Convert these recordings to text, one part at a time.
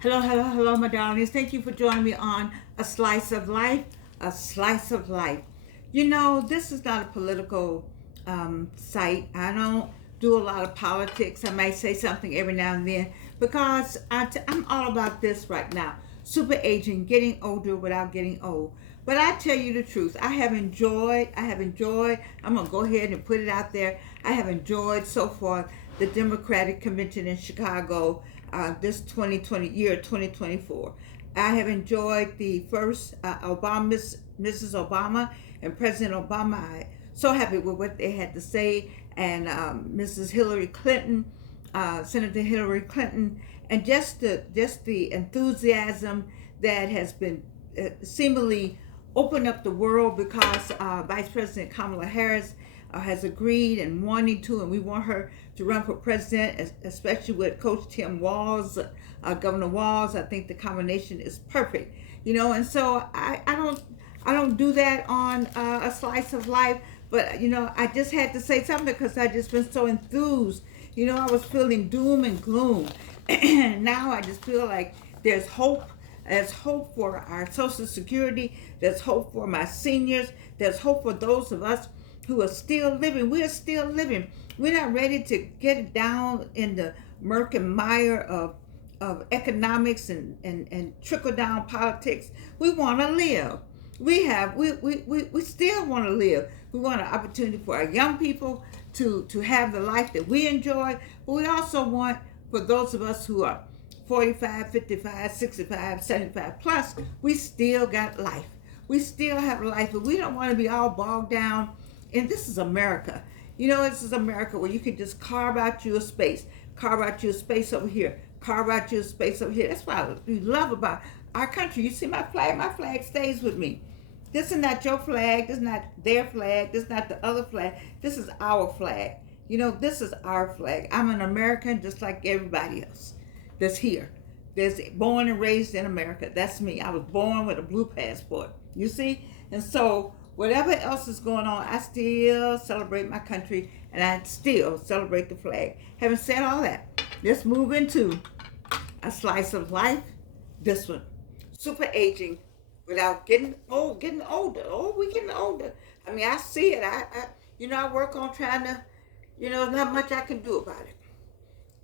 Hello, hello, hello, my darlings. Thank you for joining me on A Slice of Life. A Slice of Life. You know, this is not a political site. I don't do a lot of politics. I might say something every now and then because I'm all about this right now. Super aging, getting older without getting old. But I tell you the truth, I'm going to go ahead and put it out there. I have enjoyed so far the Democratic Convention in Chicago this 2020 year 2024. I have enjoyed the first Mrs. Obama and President Obama. I'm so happy with what they had to say, and Mrs. Hillary Clinton, Senator Hillary Clinton, and just the enthusiasm that has been seemingly opened up the world because Vice President Kamala Harris has agreed and wanting to, and we want her to run for president, especially with Coach Tim Walz, Governor Walz. I think the combination is perfect, and so I don't do that on A Slice of Life, but I just had to say something because I just been so enthused. I was feeling doom and gloom, and now I just feel like there's hope. There's hope for our Social Security. There's hope for my seniors. There's hope for those of us who are still living. We are still living. We're not ready to get down in the murk and mire of economics and trickle down politics. We want to live. We still want to live. We want an opportunity for our young people to have the life that we enjoy, but we also want for those of us who are 45, 55, 65, 75 plus, we still got life. We still have life, but we don't want to be all bogged down. And this is America. This is America where you can just carve out you a space, carve out you a space over here, carve out you a space over here. That's what we love about our country. You see my flag stays with me. This is not your flag, this is not their flag, this is not the other flag. This is our flag. This is our flag. I'm an American just like everybody else that's here. That's born and raised in America. That's me. I was born with a blue passport. You see? And so whatever else is going on, I still celebrate my country and I still celebrate the flag. Having said all that, let's move into A Slice of Life. This one. Super aging without getting old, getting older. Oh, we getting older. I mean, I see it. I work on trying to, not much I can do about it.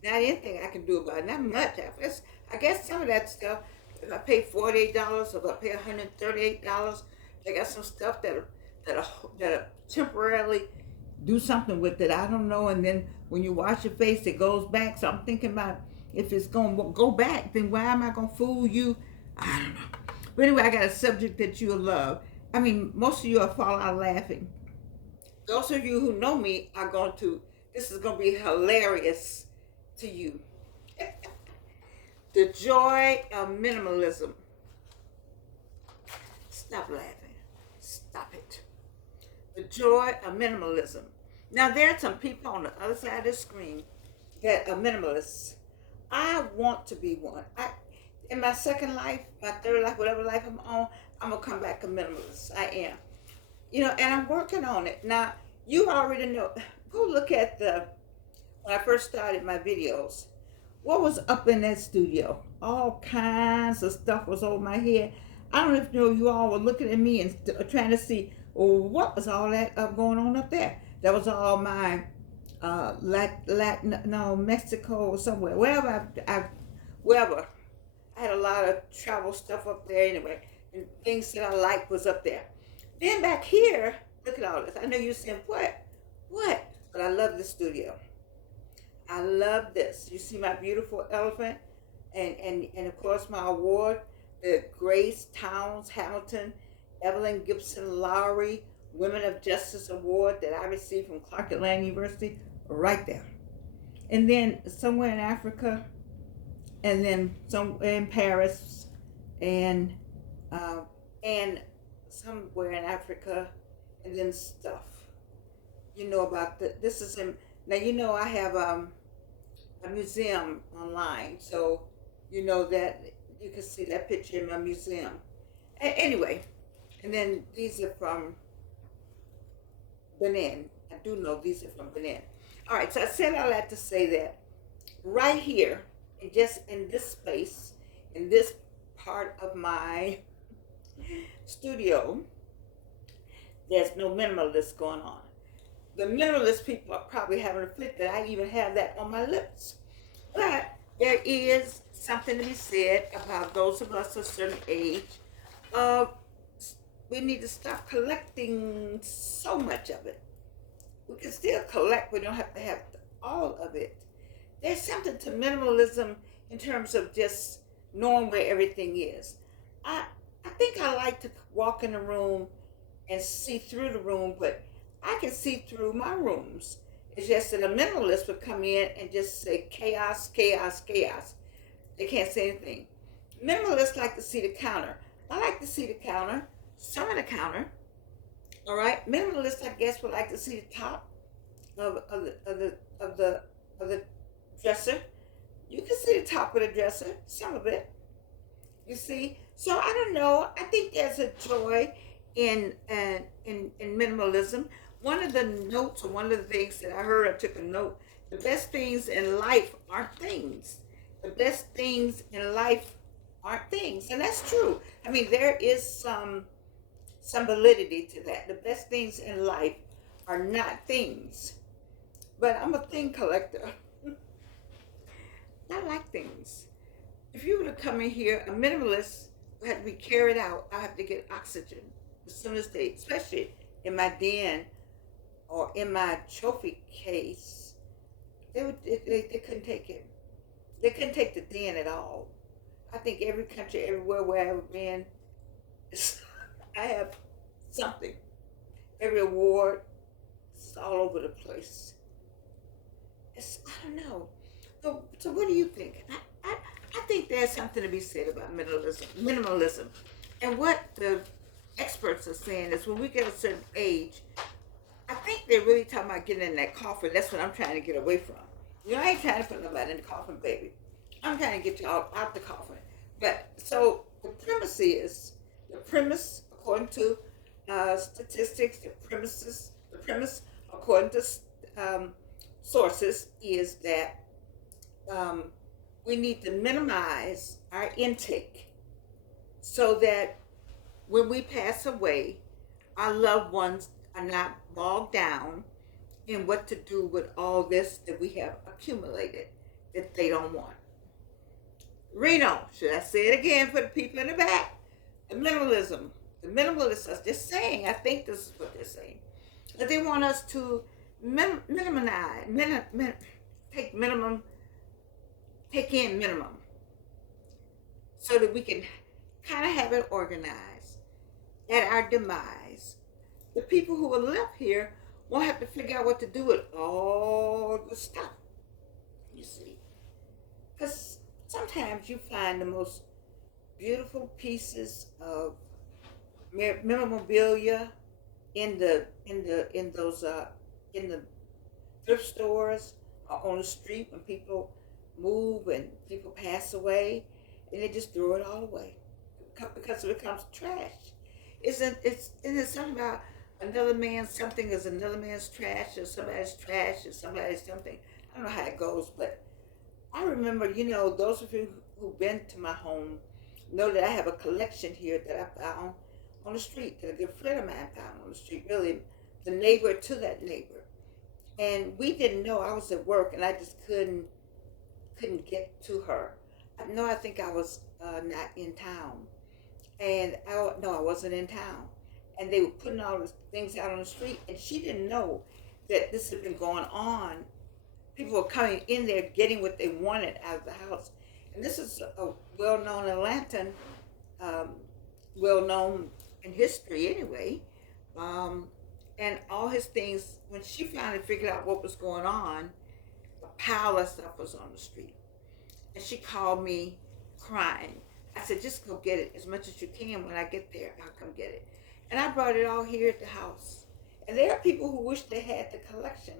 Not anything I can do about it. Not much. I guess some of that stuff, if I pay $48 or if I pay $138, they got some stuff that'll temporarily do something with it. I don't know. And then when you wash your face, it goes back. So I'm thinking about if it's going to go back, then why am I going to fool you? I don't know. But anyway, I got a subject that you'll love. I mean, most of you will fall out laughing. Those of you who know me are this is going to be hilarious to you. The joy of minimalism. Stop laughing. Stop it. The joy of minimalism. Now, there are some people on the other side of the screen that are minimalists. I want to be one. In my second life, my third life, whatever life I'm on, I'm going to come back a minimalist. I am. And I'm working on it. Now, you already know. Go look at when I first started my videos. What was up in that studio? All kinds of stuff was over my head. I don't even know you all were looking at me and trying to see, well, what was all that going on up there? That was all my Mexico or somewhere, wherever. I had a lot of travel stuff up there anyway, and things that I liked was up there. Then back here, look at all this. I know you're saying, what? But I love the studio. I love this. You see my beautiful elephant, and of course my award, the Grace Towns Hamilton Evelyn Gibson Lowry Women of Justice Award that I received from Clark Atlanta University, right there. And then somewhere in Africa, and then somewhere in Paris, and somewhere in Africa, and then stuff. About this is in, now I have a museum online, so that you can see that picture in my museum. Anyway, and then these are from Benin. I do know these are from Benin. All right, so I said all that to say that right here, just in this space, in this part of my studio, there's no minimalist going on. The minimalist people are probably having a fit that I even have that on my lips. But there is something to be said about those of us of a certain age. Uh, we need to stop collecting so much of it. We can still collect, we don't have to have all of it. There's something to minimalism in terms of just knowing where everything is. I I think I like to walk in a room and see through the room, but I can see through my rooms. It's just that a minimalist would come in and just say chaos, chaos, chaos. They can't say anything. Minimalists like to see the counter. I like to see the counter, some of the counter. All right. Minimalists, I guess, would like to see the top of the dresser. You can see the top of the dresser, some of it. You see. So I don't know. I think there's a joy in minimalism. One of the notes, or one of the things that I heard, I took a note. The best things in life aren't things. The best things in life aren't things, and that's true. I mean, there is some validity to that. The best things in life are not things. But I'm a thing collector. I like things. If you were to come in here, a minimalist had to be carried out. I have to get oxygen as soon as they, especially in my den or in my trophy case, they couldn't take it. They couldn't take the den at all. I think every country, everywhere where I've been, I have something. Every award, it's all over the place. I don't know. So what do you think? I think there's something to be said about minimalism. And what the experts are saying is when we get a certain age, I think they're really talking about getting in that coffin. That's what I'm trying to get away from. You know, I ain't trying to put nobody in the coffin, baby. I'm trying to get you out the coffin. But so the premise, according to statistics, the premise, according to sources, is that we need to minimize our intake so that when we pass away, our loved ones are not bogged down in what to do with all this that we have accumulated that they don't want. Reno, should I say it again for the people in the back? The minimalism. The minimalists are just saying, I think this is what they're saying, that they want us to take in minimum, so that we can kind of have it organized at our demise. The people who are left here won't have to figure out what to do with all the stuff, you see. Because sometimes you find the most beautiful pieces of memorabilia in the thrift stores or on the street when people move and people pass away, and they just throw it all away because it becomes trash. Isn't it something about another man's something is another man's trash, or somebody's trash is somebody's something? I don't know how it goes, but I remember, those of you who've been to my home know that I have a collection here that I found on the street, that a good friend of mine found on the street, really the neighbor to that neighbor. And we didn't know. I was at work and I just couldn't get to her. I think I was not in town. And I wasn't in town. And they were putting all the things out on the street, and she didn't know that this had been going on. People were coming in there getting what they wanted out of the house. And this is a well-known Atlantan, well-known in history anyway. And all his things, when she finally figured out what was going on, a pile of stuff was on the street. And she called me crying. I said, just go get it as much as you can. When I get there, I'll come get it. And I brought it all here at the house. And there are people who wish they had the collection.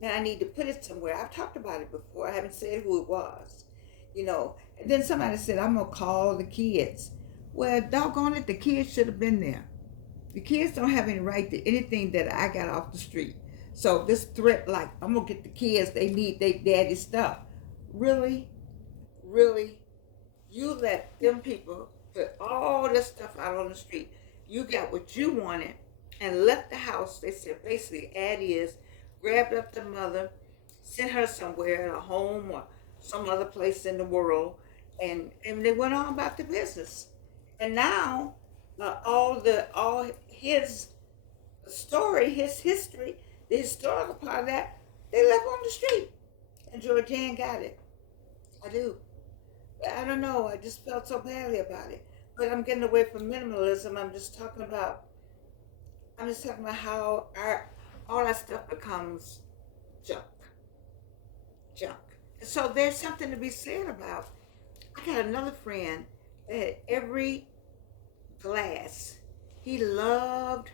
And I need to put it somewhere. I've talked about it before. I haven't said who it was. And then somebody said, I'm going to call the kids. Well, doggone it, the kids should have been there. The kids don't have any right to anything that I got off the street. So this threat, like, I'm going to get the kids, they need their daddy's stuff. Really? Really? You let them people put all this stuff out on the street. You got what you wanted and left the house. They said basically, ad is grabbed up the mother, sent her somewhere, a home or some other place in the world, and they went on about the business. And now, all his story, his history, the historical part of that, they left on the street. And Georgianne got it. I do. I don't know. I just felt so badly about it. But I'm getting away from minimalism. I'm just talking about how all our stuff becomes junk. Junk. And so there's something to be said about. I got another friend that had every glass. He loved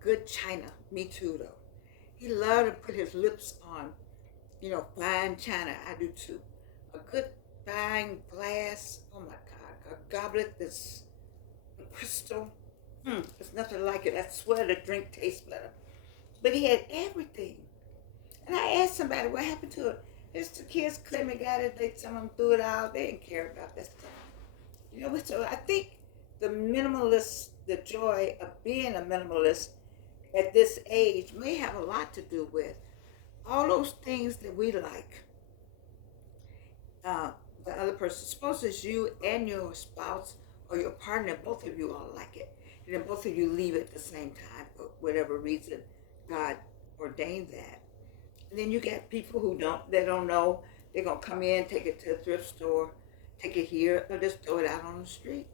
good china. Me too, though. He loved to put his lips on, fine china. I do too. A good fine glass. Oh my God. A goblet that's crystal. There's nothing like it. I swear the drink tastes better. But he had everything. And I asked somebody what happened to it. It's the kids claim they got it. Some of them threw it out. They didn't care about that stuff. So I think the joy of being a minimalist at this age may have a lot to do with all those things that we like. The other person, suppose it's you and your spouse or your partner, both of you all like it. And then both of you leave at the same time for whatever reason God ordained that. And then you get people who don't know. They're going to come in, take it to a thrift store, take it here, or just throw it out on the street.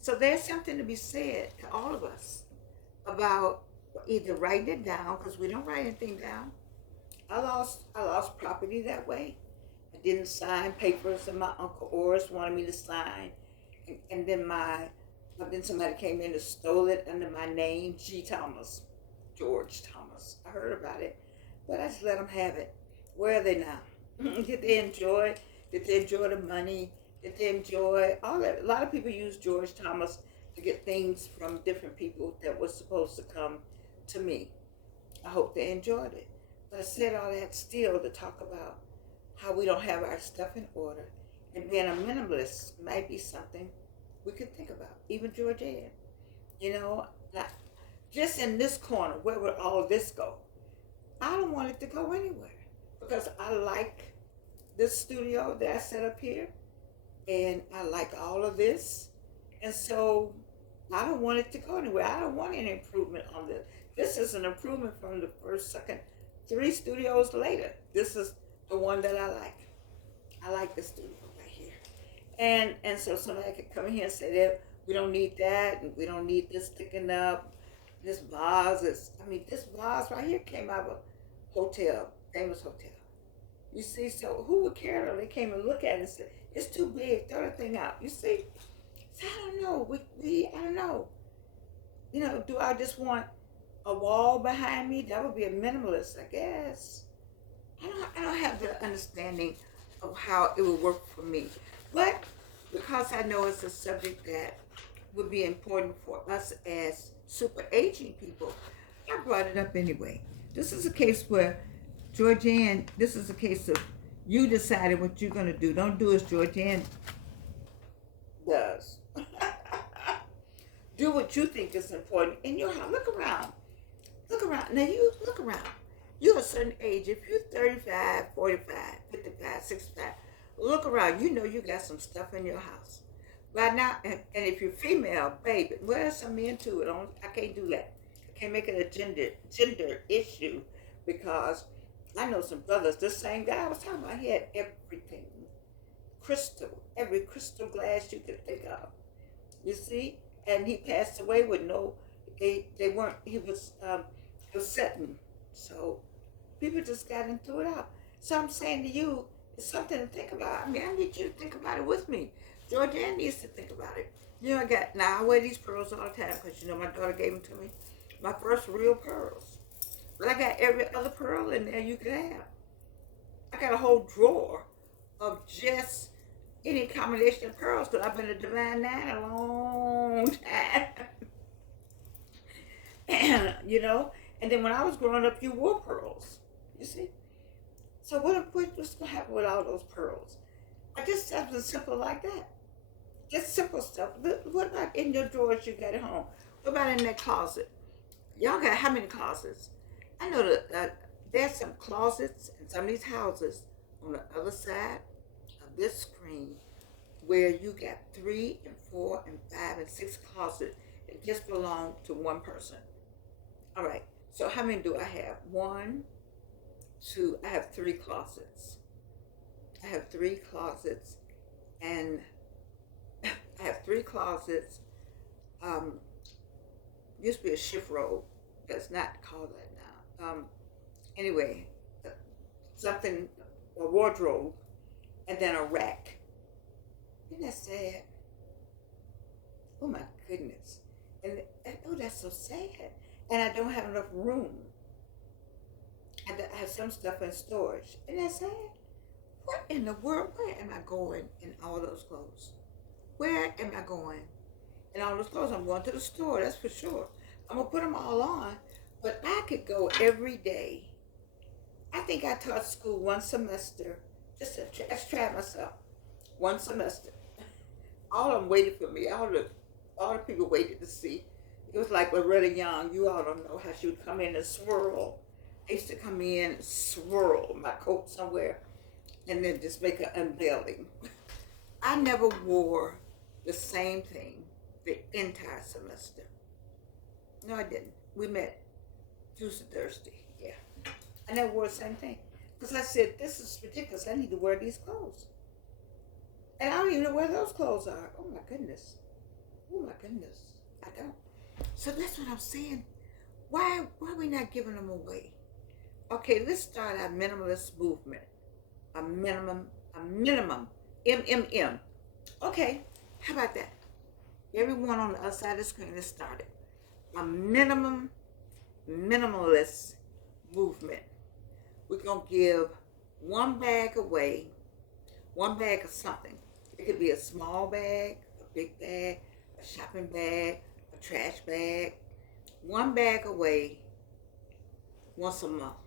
So there's something to be said to all of us about either writing it down, because we don't write anything down. I lost property that way. I didn't sign papers, and my Uncle Oris wanted me to sign. And then somebody came in and stole it under my name, George Thomas. I heard about it, but I just let them have it. Where are they now? Did they enjoy it? Did they enjoy the money? Did they enjoy all that? A lot of people use George Thomas to get things from different people that were supposed to come to me. I hope they enjoyed it. But I said all that still to talk about how we don't have our stuff in order. And being a minimalist might be something we could think about. Even Georgianne. Not just in this corner, where would all this go? I don't want it to go anywhere. Because I like this studio that I set up here. And I like all of this. And so I don't want it to go anywhere. I don't want any improvement on this. This is an improvement from the first, second, 3 studios later. This is the one that I like. I like the studio right here. And so somebody could come in here and say that we don't need that, and we don't need this sticking up. This vase right here came out of a hotel, famous hotel. You see, so who would care? They came and look at it and said, it's too big, throw the thing out. You see? So I don't know. I don't know. Do I just want a wall behind me? That would be a minimalist, I guess. I don't have the understanding of how it would work for me. But because I know it's a subject that would be important for us as super aging people, I brought it up anyway. This is a case where Georgianne, this is a case of you decided what you're going to do. Don't do as Georgianne does. Do what you think is important in your house. Look around. Look around. Now you look around. You're a certain age. If you're 35, 45, 55, 65, look around. You got some stuff in your house. Right now, and if you're female, baby, well, there's some men too. I can't do that. I can't make it a gender issue, because I know some brothers, this same guy I was talking about, he had everything. Every crystal glass you could think of. You see? And he passed away with he was setting. So people just got and threw it out. So I'm saying to you, it's something to think about. I need you to think about it with me. Georgianne needs to think about it. I wear these pearls all the time because, my daughter gave them to me. My first real pearls. But I got every other pearl in there you could have. I got a whole drawer of just any combination of pearls, because I've been a Divine Nine a long time. And then when I was growing up, you wore pearls. You see? So what's going to happen with all those pearls? I just something simple like that. Just simple stuff. What about in your drawers you got at home? What about in that closet? Y'all got how many closets? I know that there's some closets in some of these houses on the other side of this screen where you got 3 and 4 and 5 and 6 closets that just belong to one person. All right. So how many do I have? One, two. I have 3 closets. I have 3 closets, and I have 3 closets. Um, used to be a shift robe. That's not called that now. Anyway, something, a wardrobe, and then a rack. Isn't that sad? Oh my goodness. And oh, that's so sad. And I don't have enough room. And I have some stuff in storage. Isn't that sad? What in the world? Where am I going in all those clothes? Where am I going in all those clothes? I'm going to the store, that's for sure. I'm going to put them all on, but I could go every day. I think I taught school one semester, just to try myself. One semester. All of them waited for me. All the people waited to see. It was like Loretta Young. You all don't know how she would come in and swirl. I used to come in and swirl my coat somewhere and then just make an unveiling. I never wore the same thing the entire semester. No, I didn't. We met Tuesday, Thursday. Yeah. I never wore the same thing. Because I said, this is ridiculous. I need to wear these clothes. And I don't even know where those clothes are. Oh my goodness. Oh my goodness. I don't. So that's what I'm saying. Why are we not giving them away? Okay, let's start our minimalist movement. A minimum, MMM. Okay, how about that? Everyone on the other side of the screen has started. A minimalist movement. We're going to give one bag away, one bag of something. It could be a small bag, a big bag, a shopping bag, a trash bag. One bag away once a month.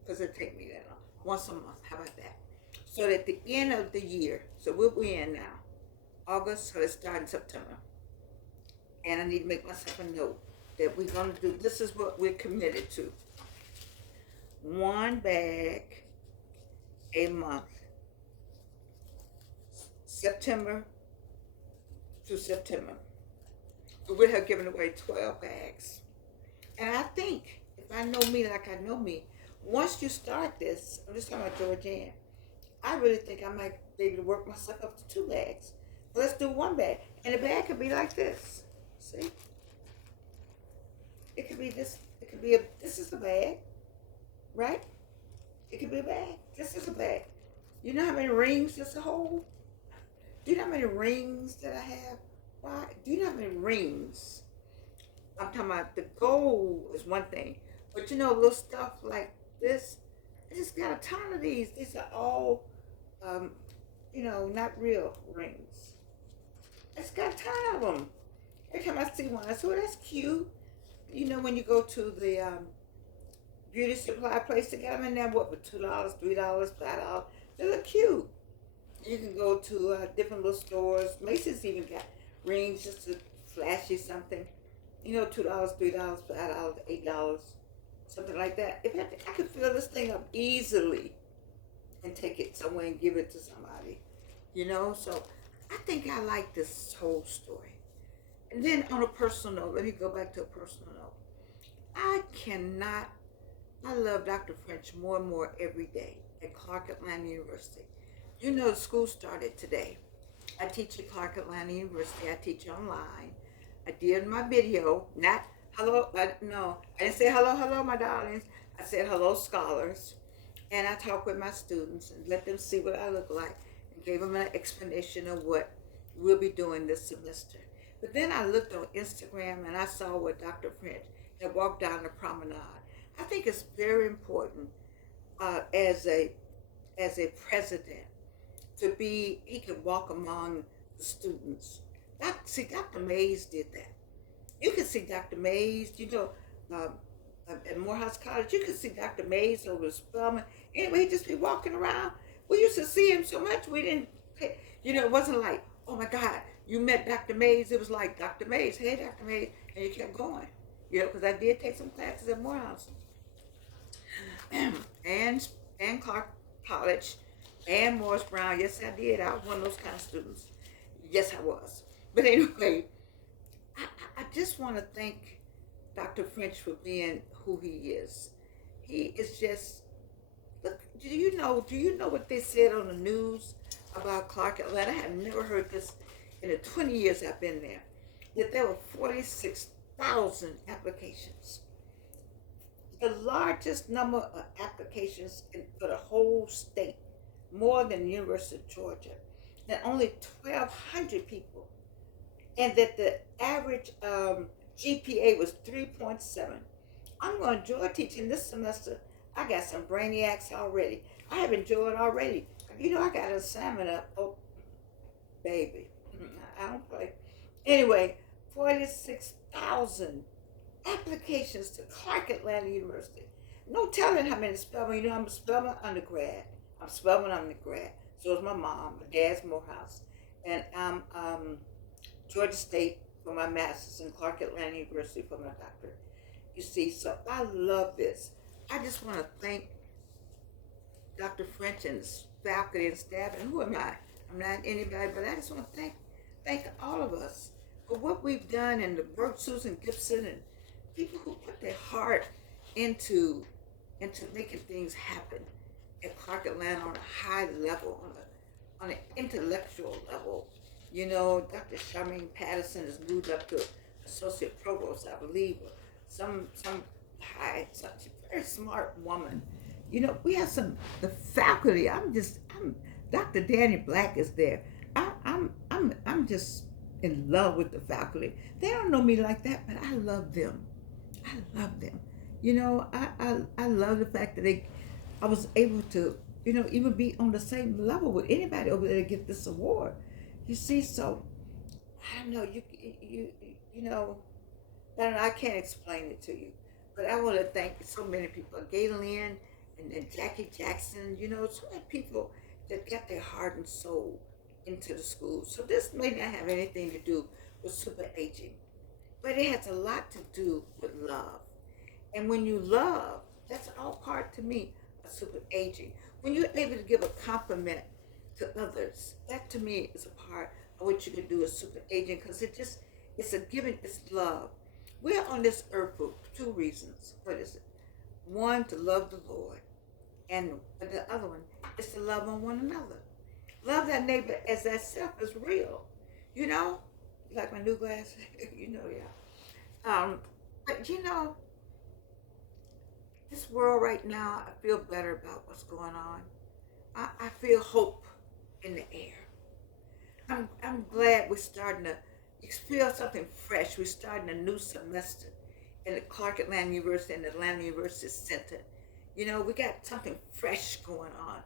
Because it'll take me that long. Once a month. How about that? So at the end of the year, so we're in now, August, so let's start in September. And I need to make myself a note that we're going to do, this is what we're committed to. One bag a month. September to September. We have given away 12 bags. And I think, if I know me like I know me, once you start this, I'm just talking about Georgianne, I really think I might be able to work myself up to 2 bags. Well, let's do 1 bag. And the bag could be like this. See? It could be this. It could be this is a bag, right? It could be a bag. This is a bag. You know how many rings this hold? Do you know how many rings that I have? Why? Do you know how many rings? I'm talking about the gold is one thing. But you know, little stuff like this, I just got a ton of these. These are all, not real rings. I just got a ton of them. Every time I see one, I say, oh, that's cute. You know, when you go to the beauty supply place to get them in there, what, for $2, $3, $5? They look cute. You can go to different little stores. Macy's even got rings just to flash you something. You know, $2, $3, $5, $8, something like that. If I could fill this thing up easily and take it somewhere and give it to somebody, you know. So I think I like this whole story. And then on a personal note, let me go back to a personal note. I love Dr. French more and more every day at Clark Atlanta University. You know, the school started today. I teach at Clark Atlanta University. I teach online. I did my video, not hello, I didn't say hello, my darlings. I said hello, scholars. And I talk with my students and let them see what I look like and gave them an explanation of what we'll be doing this semester. But then I looked on Instagram and I saw what Dr. French had walked down the promenade. I think it's very important as a president to be, he could walk among the students. See, Dr. Mays did that. You can see Dr. Mays, at Morehouse College, you can see Dr. Mays over the Spelman. Anyway, he'd just be walking around We used to see him so much we didn't pay. It wasn't like, oh my God, you met Dr. Mays. It was like, Dr. Mays, hey, Dr. Mays, and you kept going. Because I did take some classes at Morehouse and Clark College and Morris Brown. Yes, I did. I was one of those kind of students. Yes, I was. But anyway, I just want to thank Dr. French for being who he is. He is just, look, do you know what they said on the news about Clark Atlanta? I have never heard this in the 20 years I've been there. That there were 46,000 applications. The largest number of applications for the whole state, more than the University of Georgia, and only 1,200 people, and that the average GPA was 3.7. I'm going to enjoy teaching this semester. I got some brainiacs already. I have enjoyed already. I got an assignment up. Oh, baby, I don't play. Anyway, 46,000 applications to Clark Atlanta University. No telling how many Spelman. I'm a Spelman undergrad. I'm Spelman undergrad. So is my mom. My dad's Morehouse. And I'm Georgia State for my master's and Clark Atlanta University for my doctorate. You see, so I love this. I just want to thank Dr. French and faculty and staff. And who am I? I'm not anybody, but I just want to thank all of us for what we've done, and the work Susan Gibson and people who put their heart into making things happen at Clark Atlanta on a high level, on an intellectual level. Dr. Charmaine Patterson has moved up to associate provost, I believe, or some very smart woman. We have the faculty. Dr. Danny Black is there. I'm just in love with the faculty. They don't know me like that, but I love them. I love them. I love the fact that I was able to, even be on the same level with anybody over there to get this award. You see, so I don't know. You know, I don't know, I can't explain it to you, but I want to thank so many people, Galen and Jackie Jackson. So many people that got their heart and soul into the school. So this may not have anything to do with super aging, but it has a lot to do with love. And when you love, that's all part to me of super aging. When you're able to give a compliment to others, that to me is a part of what you can do as super aging, because it's a giving, it's love. We're on this earth for two reasons. What is it? One, to love the Lord, and the other one is to love on one another. Love that neighbor as thyself is real. You like my new glasses? Yeah. But this world right now, I feel better about what's going on. I feel hope in the air. I'm glad we're starting to feel something fresh. We're starting a new semester in the Clark Atlanta University and the Atlanta University Center. We got something fresh going on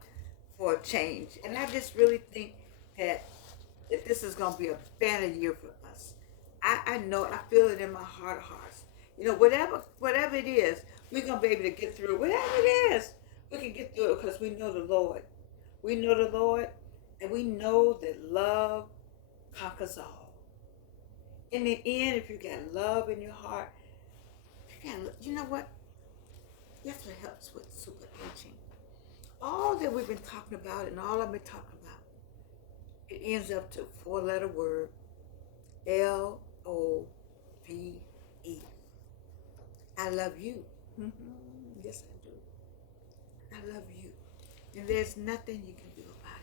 for a change. And I just really think that this is going to be a better year for us. I know, I feel it in my heart of hearts. Whatever it is, we're going to be able to get through it. Whatever it is, we can get through it because we know the Lord. We know the Lord, and we know that love conquers all. In the end, if you got love in your heart, you know what? That's what helps with super aging. All that we've been talking about and all I've been talking about, it ends up to a 4-letter word, LOVE. I love you. Yes, I do. I love you. And there's nothing you can do about